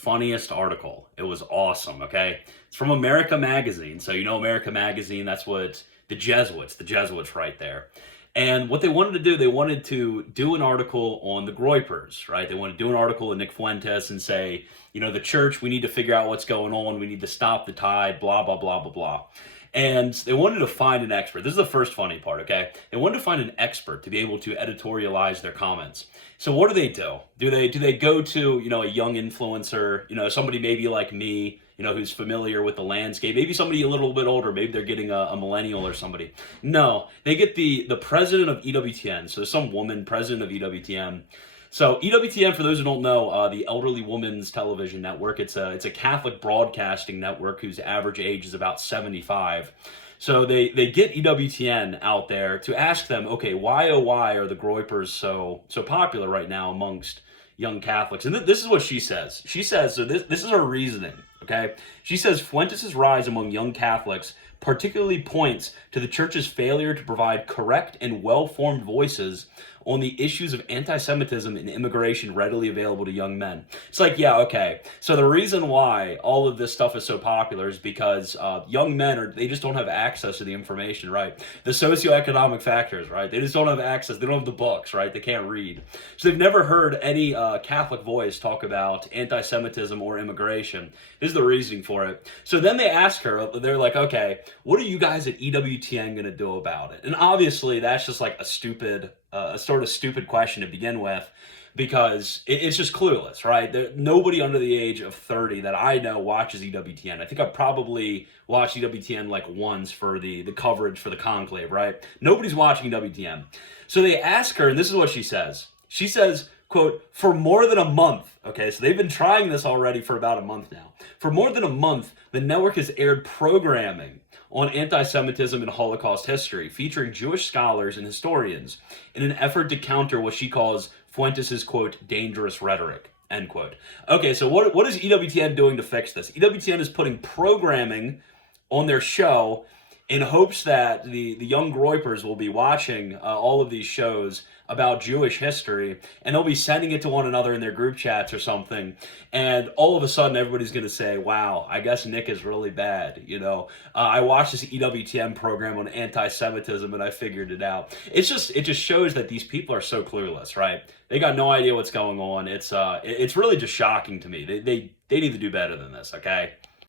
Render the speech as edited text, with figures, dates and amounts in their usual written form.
funniest article. It was awesome, okay? It's from America Magazine. So, you know, America Magazine, that's what the Jesuits right there. And what they wanted to do, they wanted to do an article on the Groypers, right? They wanted to do an article with Nick Fuentes and say, you know, the church, we need to figure out what's going on. We need to stop the tide, blah, blah, blah, blah, blah. And they wanted to find an expert. This is the first funny part, okay? They wanted to find an expert to be able to editorialize their comments. So what do? Do they go to, you know, a young influencer, you know, somebody maybe like me, you know, who's familiar with the landscape, maybe somebody a little bit older, maybe they're getting a millennial or somebody. No, they get the president of EWTN, so some woman president of EWTN. So EWTN, for those who don't know, the Elderly Women's Television Network, it's a Catholic broadcasting network whose average age is about 75. So they get EWTN out there to ask them, okay, why oh why are the Groypers so popular right now amongst young Catholics? And this is what she says. She says, so this is her reasoning, okay? She says Fuentes' rise among young Catholics particularly points to the church's failure to provide correct and well-formed voices on the issues of anti-Semitism and immigration readily available to young men. It's like, yeah, okay. So the reason why all of this stuff is so popular is because young men, they just don't have access to the information, right? The socioeconomic factors, right? They just don't have access. They don't have the books, right? They can't read. So they've never heard any Catholic voice talk about anti-Semitism or immigration. This is the reasoning for it. So then they ask her, they're like, okay, what are you guys at EWTN going to do about it? And obviously that's just like a sort of stupid question to begin with, because it's just clueless, right? Nobody under the age of 30 that I know watches EWTN. I think I probably watched EWTN like once for the coverage for the conclave, right? Nobody's watching EWTN. So they ask her, and this is what she says. She says, quote, for more than a month, okay, so they've been trying this already for about a month now. For more than a month, the network has aired programming on anti-Semitism and Holocaust history, featuring Jewish scholars and historians in an effort to counter what she calls Fuentes', quote, dangerous rhetoric, end quote. Okay, so what is EWTN doing to fix this? EWTN is putting programming on their show in hopes that the young Groypers will be watching all of these shows about Jewish history, and they'll be sending it to one another in their group chats or something, and all of a sudden everybody's going to say, wow, I guess Nick is really bad, you know. I watched this EWTN program on anti-Semitism and I figured it out. It just shows that these people are so clueless, right? They got no idea what's going on. It's really just shocking to me. They need to do better than this, okay?